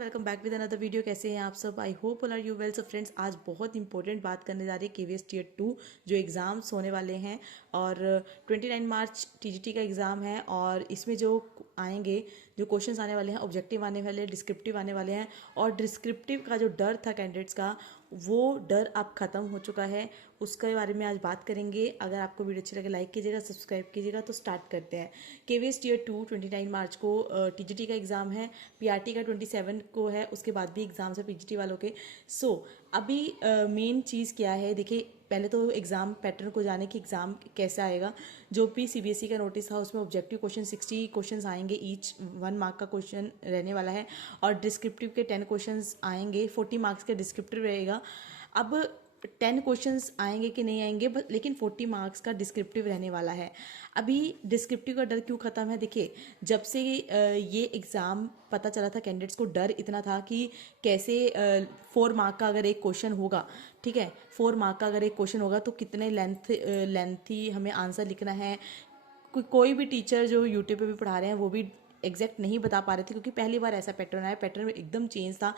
Welcome back with another video. कैसे हैं आप सब? I hope all are you well. So friends, आज बहुत इंपॉर्टेंट बात करने जा रही है केवीएस टीयर 2 जो एग्ज़ाम्स होने वाले हैं। और 29 मार्च टीजीटी का एग्ज़ाम है और इसमें जो आएंगे, जो क्वेश्चंस आने वाले हैं, ऑब्जेक्टिव आने वाले हैं, डिस्क्रिप्टिव आने वाले हैं। और डिस्क्रिप्टिव का जो डर था कैंडिडेट्स का, वो डर अब ख़त्म हो चुका है। उसके बारे में आज बात करेंगे। अगर आपको वीडियो अच्छी लगे लाइक कीजिएगा, सब्सक्राइब कीजिएगा। तो स्टार्ट करते हैं। केवीएस टीयर 2 29 मार्च को टीजीटी का एग्ज़ाम है, पीआरटी का 27 को है, उसके बाद भी एग्ज़ाम्स है पीजीटी वालों के। सो अभी मेन चीज़ क्या है, देखिए पहले तो एग्ज़ाम पैटर्न को जाने कि एग्ज़ाम कैसा आएगा। जो भी सीबीएसई का नोटिस था उसमें ऑब्जेक्टिव क्वेश्चन 60 क्वेश्चंस आएंगे, ईच 1 मार्क का क्वेश्चन रहने वाला है। और डिस्क्रिप्टिव के 10 क्वेश्चंस आएंगे, 40 मार्क्स का डिस्क्रिप्टिव रहेगा। अब 10 क्वेश्चंस आएंगे कि नहीं आएंगे, लेकिन 40 मार्क्स का डिस्क्रिप्टिव रहने वाला है। अभी डिस्क्रिप्टिव का डर क्यों ख़त्म है? देखिए, जब से ये एग्ज़ाम पता चला था, कैंडिडेट्स को डर इतना था कि कैसे 4 मार्क का अगर एक क्वेश्चन होगा, ठीक है, 4 मार्क का अगर एक क्वेश्चन होगा तो कितने लेंथी हमें आंसर लिखना है। कोई भी टीचर जो यूट्यूब पे भी पढ़ा रहे हैं वो भी एग्जैक्ट नहीं बता पा रहे थे, क्योंकि पहली बार ऐसा पैटर्न आया। पैटर्न में एकदम चेंज था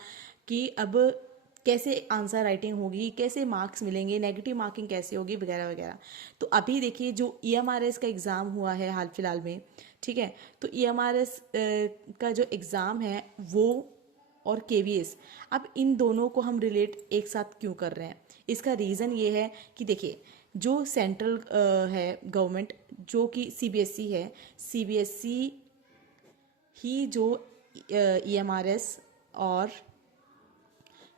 कि अब कैसे आंसर राइटिंग होगी, कैसे मार्क्स मिलेंगे, नेगेटिव मार्किंग कैसे होगी, वगैरह वगैरह। तो अभी देखिए, जो ईएमआरएस का एग्ज़ाम हुआ है हाल फिलहाल में, ठीक है, तो ईएमआरएस का जो एग्ज़ाम है वो और केवीएस, अब इन दोनों को हम रिलेट एक साथ क्यों कर रहे हैं? इसका रीज़न ये है कि देखिए, जो सेंट्रल है गवर्नमेंट, जो कि सीबीएसई है, सीबीएसई ही जो ईएमआरएस और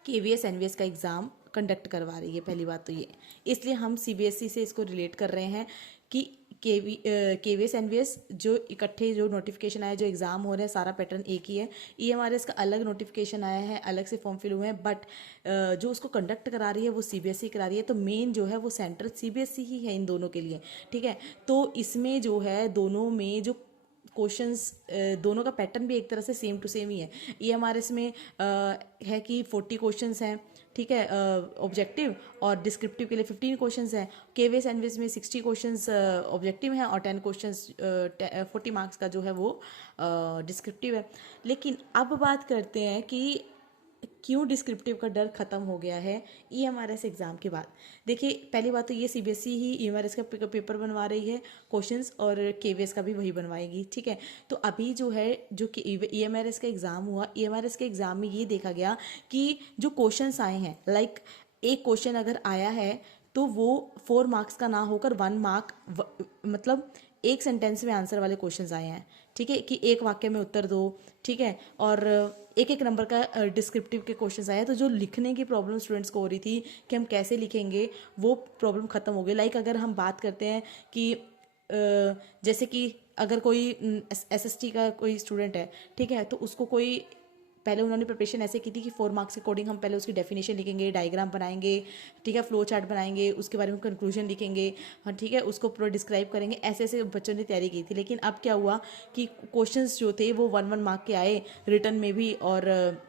केवीएस एनवीएस का एग्ज़ाम कंडक्ट करवा रही है। पहली बात तो ये, इसलिए हम सीबीएसई से इसको रिलेट कर रहे हैं कि केवीएस एनवीएस जो इकट्ठे जो नोटिफिकेशन आया, जो एग्ज़ाम हो रहे हैं, सारा पैटर्न एक ही है। ईएमआरएस का अलग नोटिफिकेशन आया है, अलग से फॉर्म फिल हुए हैं, बट जो उसको कंडक्ट करा रही है वो सीबीएसई करा रही है। तो मेन जो है वो सेंटर सीबीएसई ही है इन दोनों के लिए, ठीक है। तो इसमें जो है दोनों में जो क्वेश्चंस, दोनों का पैटर्न भी एक तरह से सेम टू सेम ही है। ईएमआरएस में है कि 40 क्वेश्चंस हैं, ठीक है, ऑब्जेक्टिव, और डिस्क्रिप्टिव के लिए 15 क्वेश्चंस हैं। केवीएस एनवीएस में 60 क्वेश्चंस ऑब्जेक्टिव हैं और 10 क्वेश्चंस 40 मार्क्स का जो है वो डिस्क्रिप्टिव है। लेकिन अब बात करते हैं कि क्यों डिस्क्रिप्टिव का डर खत्म हो गया है ईएमआरएस एग्जाम के बाद। देखिए, पहली बात तो ये, सीबीएसई ही ईएमआरएस का पेपर बनवा रही है क्वेश्चंस, और केवीएस का भी वही बनवाएगी, ठीक है। तो अभी जो है, जो कि ईएमआरएस का एग्जाम हुआ, ईएमआरएस के एग्जाम में ये देखा गया कि जो क्वेश्चंस आए हैं, लाइक एक क्वेश्चन अगर आया है तो वो 4 मार्क्स का ना होकर 1 मार्क, मतलब एक सेंटेंस में आंसर वाले क्वेश्चंस आए हैं, ठीक है, कि एक वाक्य में उत्तर दो, ठीक है। और एक एक नंबर का डिस्क्रिप्टिव के क्वेश्चंस आए हैं। तो जो लिखने की प्रॉब्लम स्टूडेंट्स को हो रही थी कि हम कैसे लिखेंगे, वो प्रॉब्लम खत्म हो गई। लाइक अगर हम बात करते हैं कि जैसे कि अगर कोई एसएसटी का कोई स्टूडेंट है, ठीक है, तो उसको कोई, पहले उन्होंने प्रिपरेशन ऐसे की थी कि 4 मार्क्स के अकॉर्डिंग हम पहले उसकी डेफिनेशन लिखेंगे, डायग्राम बनाएंगे, ठीक है, फ्लो चार्ट बनाएंगे, उसके बारे में कंक्लूजन लिखेंगे, हाँ, ठीक है, उसको पूरा डिस्क्राइब करेंगे। ऐसे ऐसे बच्चों ने तैयारी की थी। लेकिन अब क्या हुआ कि क्वेश्चंस जो थे वो 1 1 मार्क के आए रिटर्न में भी, और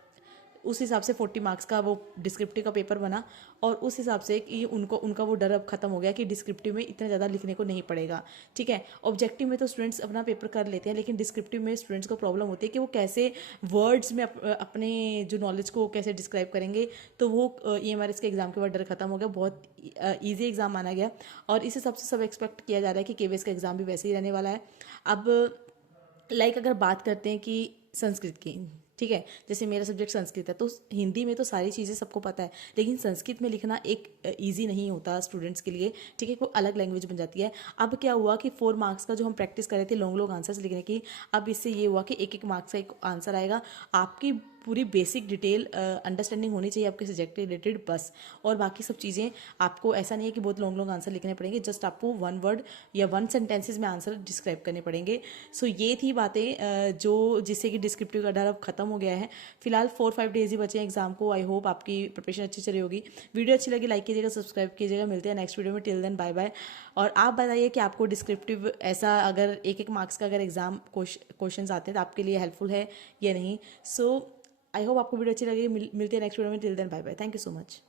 उस हिसाब से 40 मार्क्स का वो डिस्क्रिप्टिव का पेपर बना। और उस हिसाब से कि उनका वो डर अब खत्म हो गया कि डिस्क्रिप्टिव में इतना ज़्यादा लिखने को नहीं पड़ेगा, ठीक है। ऑब्जेक्टिव में तो स्टूडेंट्स अपना पेपर कर लेते हैं, लेकिन डिस्क्रिप्टिव में स्टूडेंट्स को प्रॉब्लम होती है कि वो कैसे वर्ड्स में अपने जो नॉलेज को कैसे डिस्क्राइब करेंगे। तो वो ईएमआरएस के एग्जाम के बाद डर खत्म हो गया, बहुत ईजी एग्जाम माना गया। और इस हिसाब से सब एक्सपेक्ट किया जा रहा है कि केवीएस का एग्जाम भी वैसे ही रहने वाला है। अब लाइक अगर बात करते हैं कि संस्कृत की, ठीक है, जैसे मेरा सब्जेक्ट संस्कृत है, तो हिंदी में तो सारी चीज़ें सबको पता है, लेकिन संस्कृत में लिखना एक इजी नहीं होता स्टूडेंट्स के लिए, ठीक है, कोई अलग लैंग्वेज बन जाती है। अब क्या हुआ कि 4 मार्क्स का जो हम प्रैक्टिस कर रहे थे लॉन्ग लॉन्ग आंसर्स लिखने की, अब इससे ये हुआ कि एक एक मार्क्स का एक आंसर आएगा। आपकी पूरी बेसिक डिटेल अंडरस्टैंडिंग होनी चाहिए आपके सब्जेक्ट रिलेटेड, बस। और बाकी सब चीज़ें आपको ऐसा नहीं है कि बहुत लॉन्ग लॉन्ग आंसर लिखने पड़ेंगे, जस्ट आपको 1 वर्ड या 1 सेंटेंसेज में आंसर डिस्क्राइब करने पड़ेंगे। सो ये थी बातें जो जिससे कि डिस्क्रिप्टिव का डर अब खत्म हो गया है। फिलहाल 4-5 डेज ही बचे हैं एग्जाम को। आई होप आपकी प्रिपरेशन अच्छी चली होगी। वीडियो अच्छी लगी लाइक कीजिएगा, सब्सक्राइब कीजिएगा। मिलते हैं नेक्स्ट वीडियो में। Till then bye bye. और आप बताइए कि आपको डिस्क्रिप्टिव ऐसा अगर एक एक मार्क्स का अगर एग्जाम क्वेश्चन आते हैं तो आपके लिए हेल्पफुल है या नहीं। सो आई होप आपको वीडियो अच्छी लगी। मिलते हैं नेक्स्ट वीडियो में। Till then bye bye. Thank you so much.